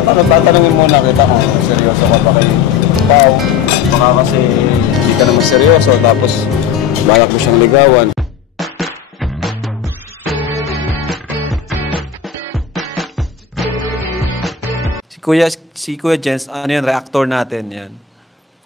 Tatanungin muna kita kung seryoso ka pa kay Pao. Baka kasi hindi ka naman seryoso tapos balak mo siyang ligawan. Si Kuya Jens, ano yan, reactor natin yan.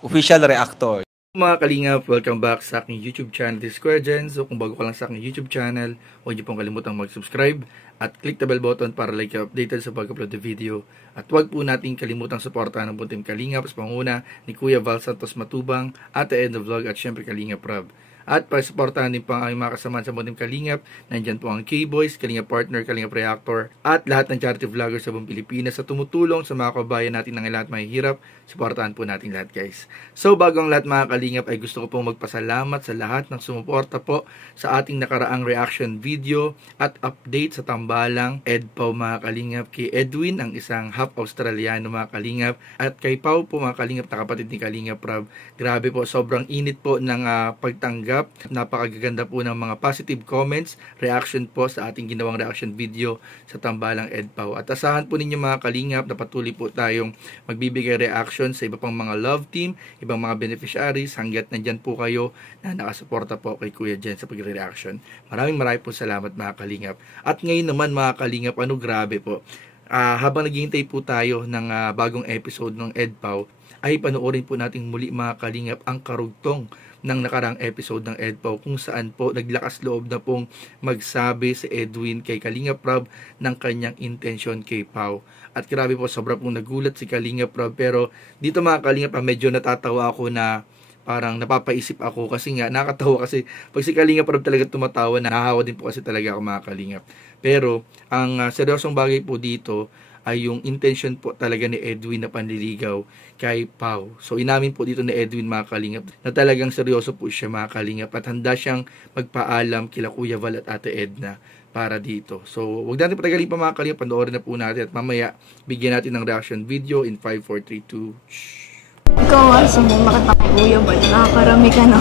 Official reactor. Mga kalingap, welcome back sa aking YouTube channel, this is Kuya Jens. So kung bago ka lang sa aking YouTube channel, huwag niyo pong kalimutang mag-subscribe at click the bell button para like kayo updated sa pag-upload ng video. At huwag po natin kalimutang suportahan ng Buntim Kalingap sa panguna ni Kuya Val Santos Matubang, Ate Edna Vlog at syempre Kalingap Rob. At para suportahan din po ang aming mga kasamahan sa Buntim Kalingap, nandyan po ang K-Boys, Kalingap Partner, Kalingap Reactor, at lahat ng charity vloggers sa buong Pilipinas sa tumutulong sa mga kabayan natin ng lahat mahihirap. Suportahan po natin lahat, guys. So bago ang lahat mga Kalingap, ay gusto ko pong magpasalamat sa lahat ng sumuporta po sa ating nakaraang reaction video at update sa tambalang EdPaw mga Kalingap, kay Edwin, ang isang half Australiano mga Kalingap, at kay Pao po mga Kalingap na kapatid ni Kalingap Rob. Grabe po, sobrang init po ng pagtanggap. Napakaganda po ng mga positive comments, reaction po sa ating ginawang reaction video sa tambalang EdPaw. At asahan po ninyo mga Kalingap na patuloy po tayong magbibigay reaction sa iba pang mga love team, ibang mga beneficiaries, hanggat nandyan po kayo na nakasuporta po kay Kuya Jen sa pagre-reaction. Maraming po salamat mga Kalingap. At ngayon naman mga Kalingap, grabe po. Habang naghihintay po tayo ng bagong episode ng EdPaw, ay panoorin po natin muli mga Kalingap ang karugtong ng nakarang episode ng EdPaw, kung saan po naglakas loob na pong magsabi si Edwin kay Kalingap Rob ng kanyang intensyon kay Pao. At grabe po, sobra pong nagulat si Kalingap Rob, pero dito mga Kalingap medyo natatawa ako na parang napapaisip ako kasi nga nakakatawa kasi pag si Kalingap Rob talaga tumatawa, nahahawa din po kasi talaga ako mga Kalingap. Pero ang seryosong bagay po dito ay yung intention po talaga ni Edwin na panliligaw kay Pao. So inamin po dito ni Edwin mga Kalingap na talagang seryoso po siya mga Kalingap at handa siyang magpaalam kila Kuya Val at Ate Edna para dito. So huwag natin patagalin pa mga Kalingap, panoorin na po natin at mamaya bigyan natin ng reaction video in 5, 4, 3, 2. Ikaw nga, sumbong makita kay Kuya Val, nakakarami ka na.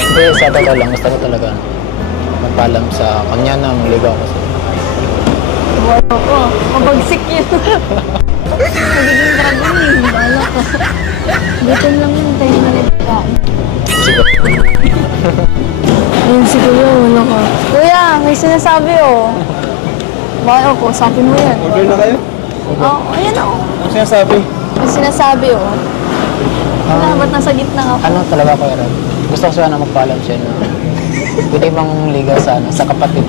Hindi, sa tagal lang, gusto ko talaga magpaalam sa kanya na maligaw ko. Wala ko, mabagsik yun. Magiging dragon yun, bala ka. Bitin lang yun, tayo na naligaan. Ayun si Kuya, wala ka. Kuya, may sinasabi oh. Bala ko, sabi mo yan. Order na kayo? Oo, ayan oh. Ano sinasabi? May sinasabi oh. Wala, ba't nasa gitna ka? Ano talaga ko yun? Gusto ko sana magpaalam siya na pwede bang ligaw sa kapatid.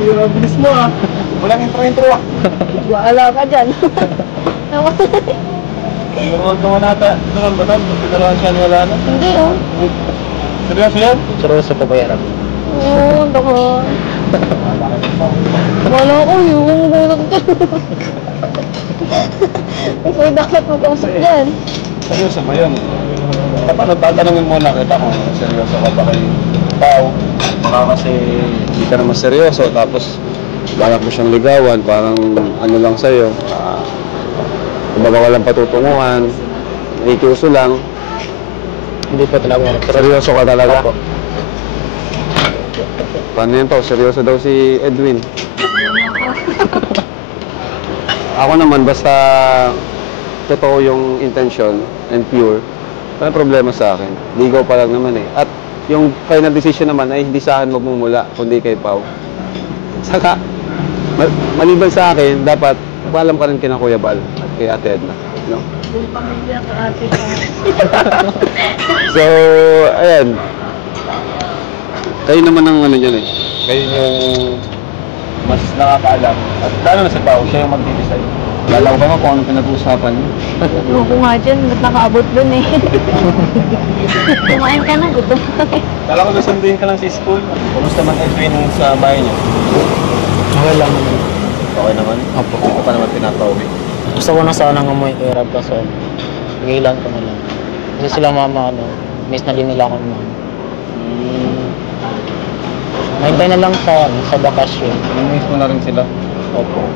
Bilis mo walang intro Wala ka dyan. Huwag naman nata. Naman ba tan? Pagkakaroon siya wala na? Hindi oh. Seryoso yan? Seryoso po ba yan? Oo, dako. Wala ko, yung gulat dyan. Ikaw dapat mag-usap dyan. Seryoso ba yan? Tatanungin muna kita kung seryoso ka pa kay Pao. Baka kasi hindi ka naman seryoso tapos balak mo siyang ligawan, parang ano lang sa'yo. Kumbaga walang patutunguhan, ikiuso lang. Hindi po talaga. Seryoso ka talaga? Opo. Paano yan Pao? Seryoso daw si Edwin. Ako naman, basta totoo yung intention and pure, wala problema sa akin. Ligaw pa lang naman eh. At yung final decision naman ay hindi sa akin magmumula, kundi kay Pao. Saka, maliban sa akin, dapat paalam ka rin kina Kuya Val at kay Ate Edna. No? Yung pamilya ko ate ko. So, ayan. Kayo naman ang ano dyan eh. Kayo yung mas nakakaalam. At lalo na sa Pao, siya yung mag-decide. Lala ko ba kung anong pinag-uusapan niyo? Ewan ko nga dyan, ba't nakaabot dun eh. Kumain ka na, gutom. Kala ko nasunduin ka lang sa school. Kumusta man Edwin sa bahay niyo? Okay lang. Okay naman? Opo. Hindi ka pa naman pinatawid. Gusto ko na sana umuwi kay Rob kaso bigailan ko na lang. Kasi sila mama, miss na din nila ako naman. Maintay na lang sa bakasyon. Miss mo na rin sila? Opo.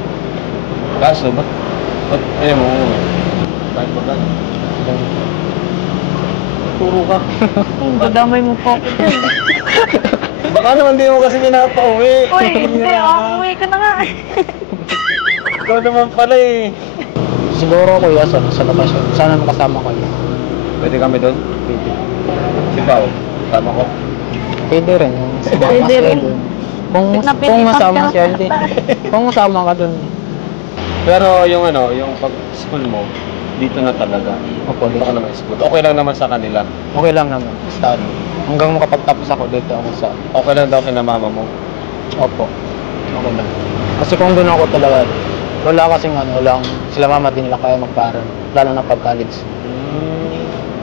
Kaso, ba't ayaw mo umuwi? Bakit ba gano'n? Turo ka. Dadamay mo pa ako dyan. Baka naman di mo kasi pinapauwi. Uy, hindi. Umuwi ka na nga. Ikaw naman pala eh. Siguro kuya sa labas yun. Sana makasama kayo. Pwede kami doon? Pwede. Si Pao, sama ko. Pwede rin. Pwede rin. Kung masama siya, hindi. Kung masama ka dun. Pero yung yung pag-school mo, dito na talaga. Opo, Dito ka naman school. Okay lang naman sa kanila. Okay lang naman. Basta ano. Hanggang makapagtapos ako dito ako sa... Okay lang daw kina mama mo. Opo. Okay lang. Kasi kung doon ako talaga, wala kasing sila mama din nila kaya magpaaral. Lalo na pag-college.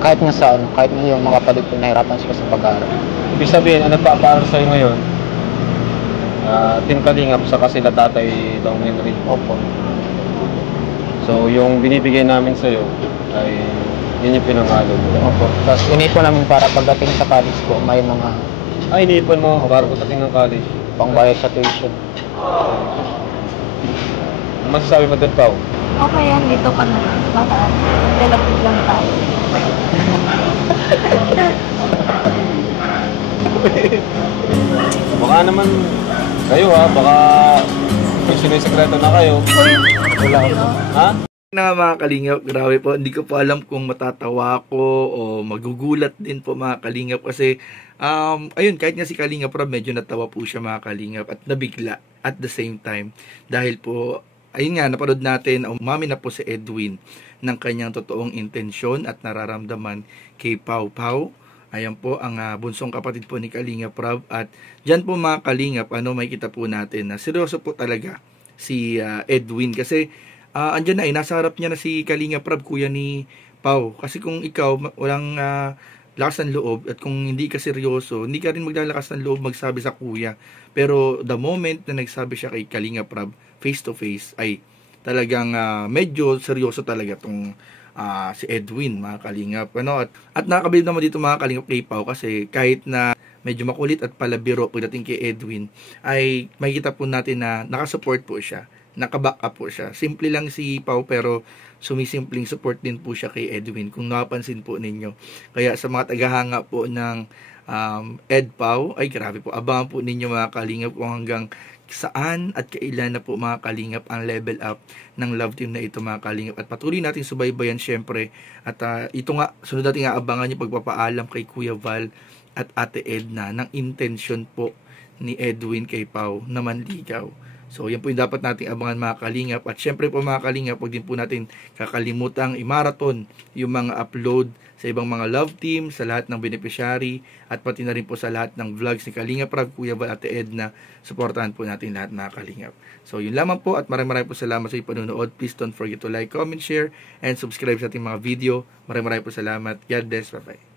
Kahit nga kahit nga yung mga kapatid ko nahirapan sila sa pag-aaral. Ibig sabihin, ang nagpapaaral sa'yo ngayon, Team Kalingap sa sila Tatay Dong Henry. Opo. So, yung binibigay namin sa'yo ay yun yung pinangalo mo. Opo. Tapos inipon namin para pagdating sa college ko, may mga Ay, iniipon mo para pagdating ng college. pangbayad sa tuition. Ano masasabi mo doon, Pao? Okay yan, dito ka na lang. Baka lalapit lang tayo. Baka naman kayo baka sinisekreto na kayo. Wala ako. Ha? Na mga kalingap, grabe po, hindi ko po alam kung matatawa ako o magugulat din po mga kalingap kasi ayun, kahit nga si Kalingap Rob, medyo natawa po siya mga kalingap at nabigla at the same time dahil po, ayun nga, napanood natin, umami na po si Edwin ng kanyang totoong intensyon at nararamdaman kay Pau Pau. Ayan po ang bunsong kapatid po ni Kalingap Rob at dyan po mga kalingap, makikita po natin na seryoso po talaga si Edwin kasi andyan na nasa harap niya na si Kalingap Rob, kuya ni Pau. Kasi kung ikaw walang lakas ng loob at kung hindi ka seryoso, hindi ka rin maglalakas ng loob magsabi sa kuya. Pero the moment na nagsabi siya kay Kalingap Rob face to face ay talagang medyo seryoso talaga tong si Edwin mga kalingap. At nakakabilib naman dito mga kalingap kay Pau kasi kahit na medyo makulit at palabiro pagdating kay Edwin ay makikita po natin na nakasupport po siya, nakaback up po siya. Simple lang si Pau pero sumisimpleng support din po siya kay Edwin kung napansin po ninyo. Kaya sa mga tagahanga po ng Ed Pau, ay grabe po, abangan po ninyo mga kalingap kung hanggang saan at kailan na po mga kalingap ang level up ng love team na ito mga kalingap. At patuloy natin subaybayan syempre. At ito nga, sunod natin aabangan yung pagpapaalam kay Kuya Val at Ate Edna ng intention po ni Edwin kay Pau na manligaw. So, yan po yung dapat nating abangan mga kalingap. At syempre po mga kalingap, huwag din po natin kakalimutang i-marathon yung mga upload sa ibang mga love team, sa lahat ng beneficiary, at pati na rin po sa lahat ng vlogs ni Kalingap Rob, Kuya Val, Ate Edna. Supportahan po natin lahat mga kalingap. So, yun lamang po at maraming po salamat sa inyong panonood. Please don't forget to like, comment, share, and subscribe sa ating mga video. Maraming po salamat. God bless. Bye-bye.